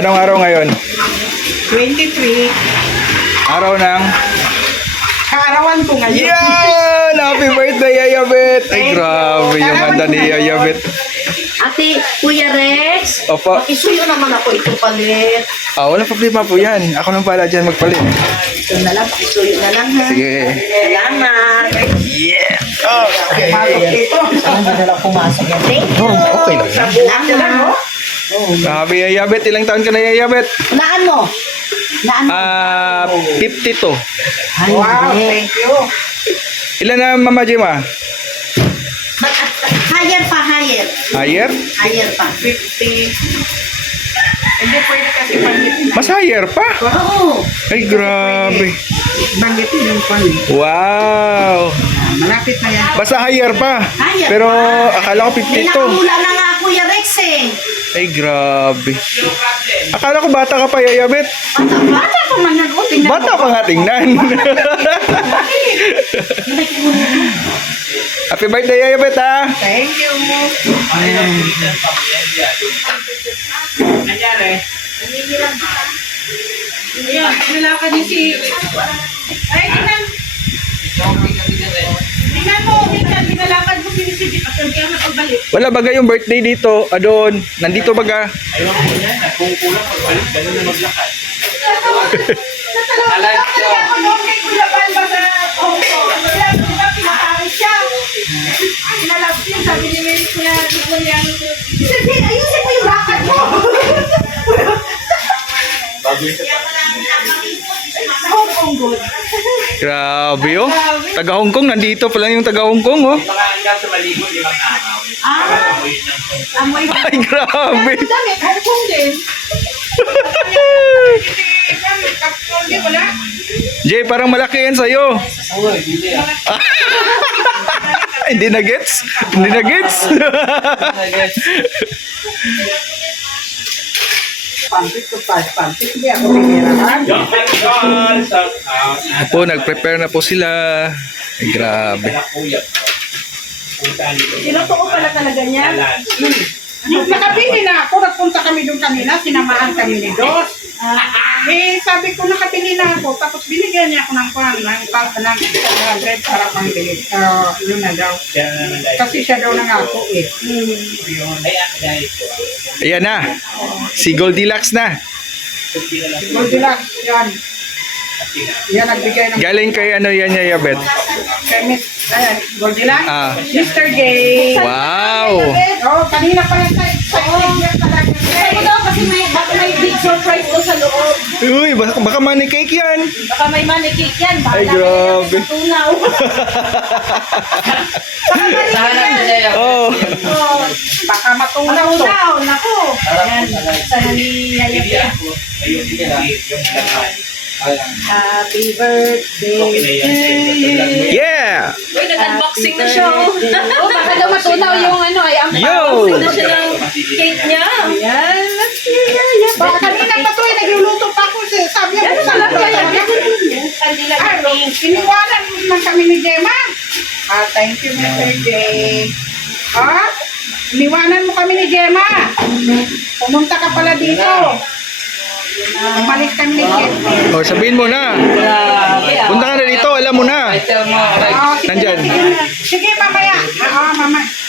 Anong araw ngayon? 23. Araw ng... Kaarawan ko ngayon. Yan! Happy birthday, Yayabet! Ay, grabe yung handa ni Yayabet. Ate, Kuya Rex, Opo. pakisuyo naman ako ito palit. Walang problema po yan. Ako nang pala dyan magpalit. Ito na lang, pakisuyo na lang ha. Sige. Salamat. Yeah! Okay. Ito. Hindi na lang pumasok yan. Thank you. Okay lang yan. Salamat. Happy Yayabet. Ilang taon ka na, Yayabet? Naan mo? Naan mo? 52. Ay, Wow, hindi. thank you. Ilan na, Mama Jema? Higher pa, higher. Higher? Higher pa. 50. Hindi pwede kasi banggitin. Mas higher pa? Oo. Ay, grabe. Banggitin yung pan. Wow! Malapit na yan. Basta higher pa. Higher Pero pa. akala ko 52. Pinakamula na nga Kuya Rex eh. Ay, grabe. Akala ko bata ka pa, Yayabet. Bata pa man yan. O, tingnan Bata mo. pa nga tingnan. Happy birthday, Yayabet, ha? Thank you. Nangyari? Ayan, nilakad niyo si... Ay, tingnan. Tingnan mo, minsan pinalakad mo si Jeep at kaya napagbalik. Wala baga yung birthday dito, adon. Nandito baga. Ayaw ko yan, kung kulang pagbalik, ganun na maglakad. Natalaga ako noon kay Kuya Balba sa Hong Kong. Kaya diba pinakain siya. Pinalap siya, sabi ni Mary Kuya Niang, sige, ayusin mo yung lakad mo. Bago yung Sa Hong Kong good. Grabe, oh. Taga Hong Kong, nandito pa lang yung taga Hong Kong, oh. mga hanggang sa maligo, 5 araw. Amoy ng Amoy mo. Ay, grabe. Damit, Hong Kong din. Hindi wala. Jay, parang malaki yan sa'yo. Hindi na gets? Hindi na gets? Pampit ko pa, pampit. Hindi ako pinirahan. Yung McDonald's, shout out. Po, nag-prepare na po sila. Ay, grabe. Kuya. Puntaan dito. Sinuto ko pala talaga niya. Alan. Nakabili na ako. Nagpunta kami doon kanina. Sinamahan kami ni Dos. Sabi ko nakabili na ako. Tapos binigyan niya ako ng 100 para pangbili. Yun na daw. Siya na naman dahil. Kasi siya daw nangako eh. Yun. Ay, dahil ko. Ayan na. Si Goldilocks na. Goldilocks, yan. Yan nagbigay ng Galing kay ano yan, Yayabet. Miss Goldilocks. Ah. Mr. J. Wow! Oh, kanina pa yan sa niya talaga. Ako daw kasi baka may big surprise ko sa loob. Uy, baka money cake yan. Baka may money cake yan. Baka Ay, grabe. tunaw. Oh. Baka matunaw to. Tunaw, nako. Ayan, sana ni Yaya. Ayun, sige na. Yung laman. Happy birthday. Yeah! Uy, nag-unboxing na siya. Oh, Baka daw matunaw yung ano ay ang Yo! na siya ng cake niya. Yan. Baka kanina pa to eh, nagluluto pa ako. Sabi niya, sa lahat yan. Kanila Ay, pink. iniwanan naman kami ni Gemma. Thank you, Mr. J. Iniwanan mo kami ni Gemma. Pumunta ka pala dito. Umalis kami ni Gemma. Oh, sabihin mo na. Punta ka na dito, alam mo na. Sige, Nandyan. Sige, mamaya.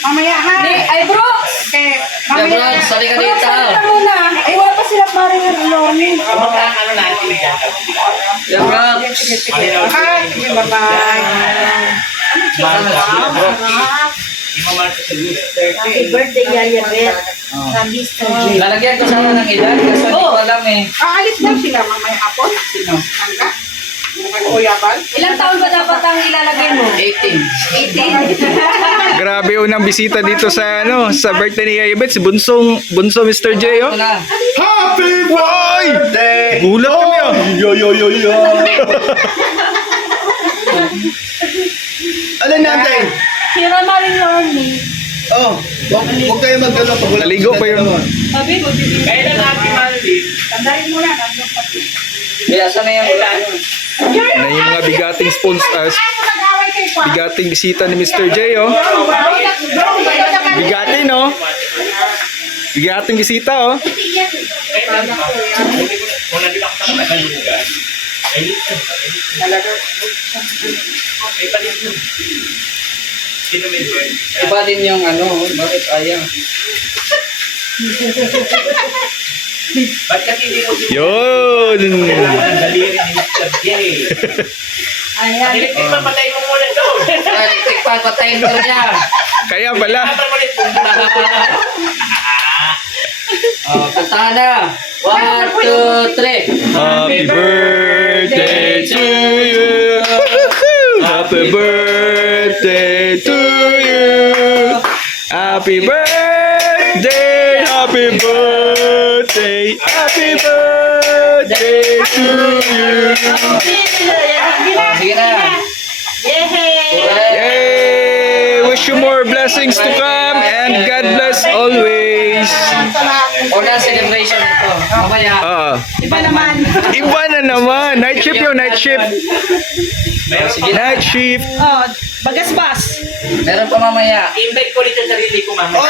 Mamaya ha. Ay, Brooks! Okay, mamaya. Sorry ka dito. Brooks, muna. Ay, wala pa sila paring alone. Ano natin dyan? Yeah, Brooks. Sige, bye-bye. Imamark sa lunes. Happy birthday, Yaya Bet. From Mr. J. Lalagyan ko sana ng ilan kasi hindi ko alam eh. Aalis daw sila mamaya hapon. Sino? Hangga? Nag-uyabal? Ilang taon ba dapat ang ilalagay mo? 18. Grabe unang bisita dito sa sa birthday ni Yayabet, si Bunso Mr. J, oh. Ito na. Happy birthday! Gulat kami, oh. Yo, yo, yo, yo! Alin natin? Hira Maring Army. Oh, huwag kayo mag-ano pag wala. Naligo pa yun. Sabi mo, Kailan natin Mandy? Tandaan mo na. Nandun pa. Kaya sana yung ulan. Na yung mga bigating sponsors, bigating bisita ni Mr. J, oh. Bigatin, oh. Bigating bisita, oh. Anak ko yan. Kung nandito ako sa Katalugan, ay listen. Talaga. Ay palit yun. Sino may bird? Iba din yung ano, bakit ayaw? Ba't kasi hindi mo Yun! kailangan ng daliri ni Mr. J? Ayan. Electric pa, patayin mo muna ito. Electric fan, patayin mo niya. Kaya pala. Kapag ulit po. Oh, kantahan na. 1, 2, 3. Happy birthday to you. Happy birthday to you. Happy birthday. Happy birthday. Happy birthday to you. Sige na. Yay! Wish you more blessings to come and God bless always. Una celebration ito. Mamaya. Iba naman. Iba na naman. Night shift yun, night shift. Sige na. Night shift. Oh, bagasbas. Meron pa mamaya. Invite ko ulit yung sarili ko, mama.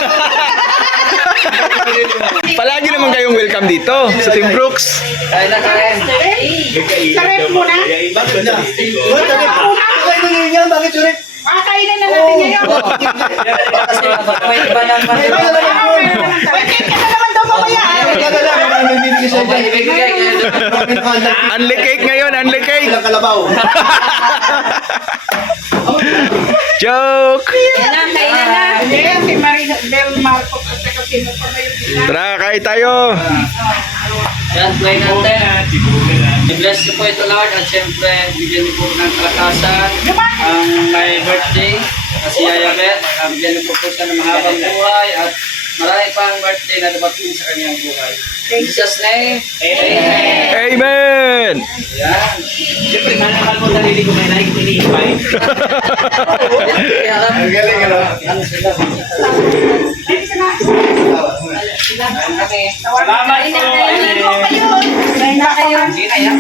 Palagi naman kayong welcome dito sa Team Brooks. Kain na kain. Sarap mo na? Bakit na? Kakainin na natin ngayon. Kasi may iba naman. May cake ka na naman daw mamaya. May ibigay kayo doon. Unli cake ngayon, unli cake. Joke! Kainan na. Hindi, si Maribel Marcos at saka sino pa ba yung isa? Tara, kain tayo. Yan, play natin. Sibukan na. I-bless ko po ito, Lord. At syempre, bigyan niyo po ng kalakasan. Ang may birthday, kasi Yaya Beth. Bigyan niyo po siya ng mahabang buhay. At marami pang birthday na dapatin sa kanyang buhay. In Jesus' name, Amen. Amen! Yan. Siyempre, mahal mo sarili ko, may like ini-invite. Ang galing, ano sila? Kami. Salamat po. Kain na kayo. Sige na, yan.